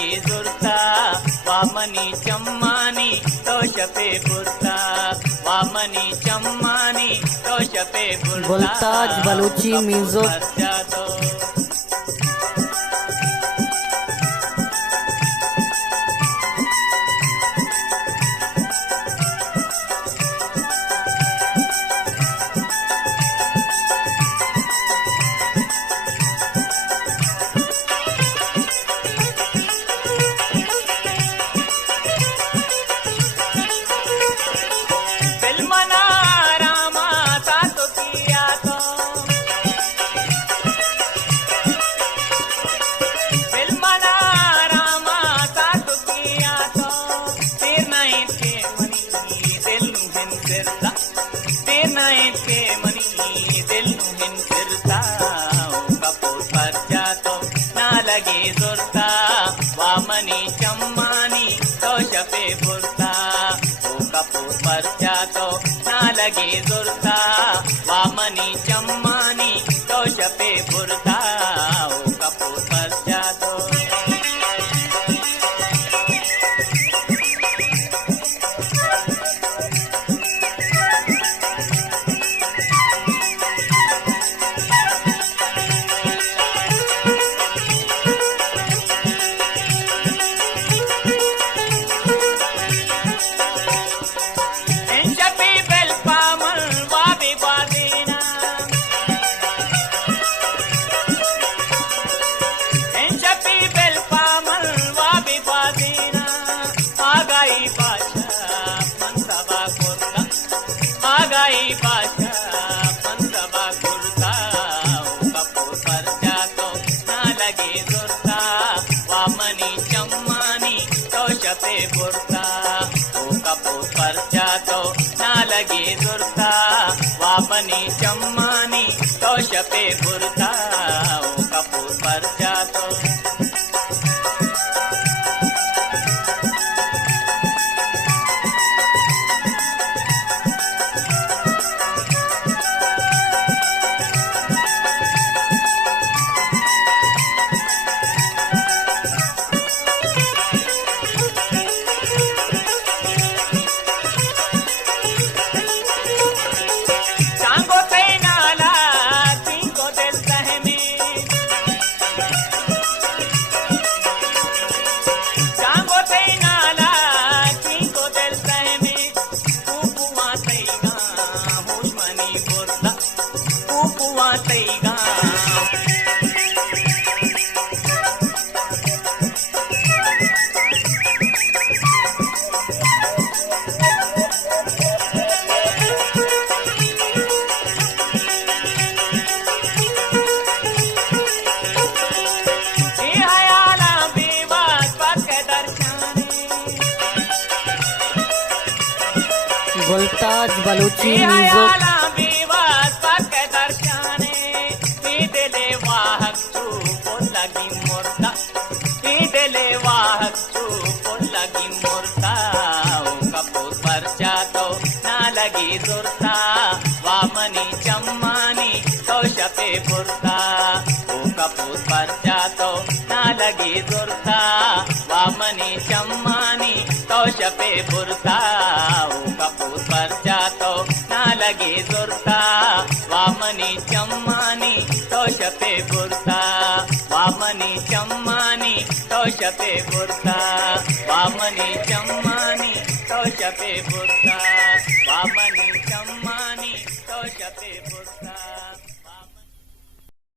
लगे जुरता वामनी चम्मानी तोषपे बुरता वामनी चम्मानी तोषपे बुरता गुलताज बलूची म्यूजिक। वामनी चम्मानी तोषपे बुरता कपूर पर्चा तो ना लगे जुरता वामनी चम्मानी तोषपे बुरता कपूर पर्चा तो वामनी चम्मानी तोषपे बुरता कपूर पर्चा तो ना लगे जुरता वामनी चम्मानी तोषपे बुरता कपूर पर्चा तो गुलताज बलूची म्यूजिक। कपूर पर्चा तो ना लगी जुरता वामनी चम्मानी तोषपे बुरता कपूर पर्चा तो ना लगी जुरता वामनी चम्मानी तोषपे बुरता कपूर पर्चा तो ना लगे जुरता वामनी चम्मानी तोषपे बुरता वामनी चम्मानी तोषपे बुरता वामनी चम्मानी तोषपे बुरता वामनी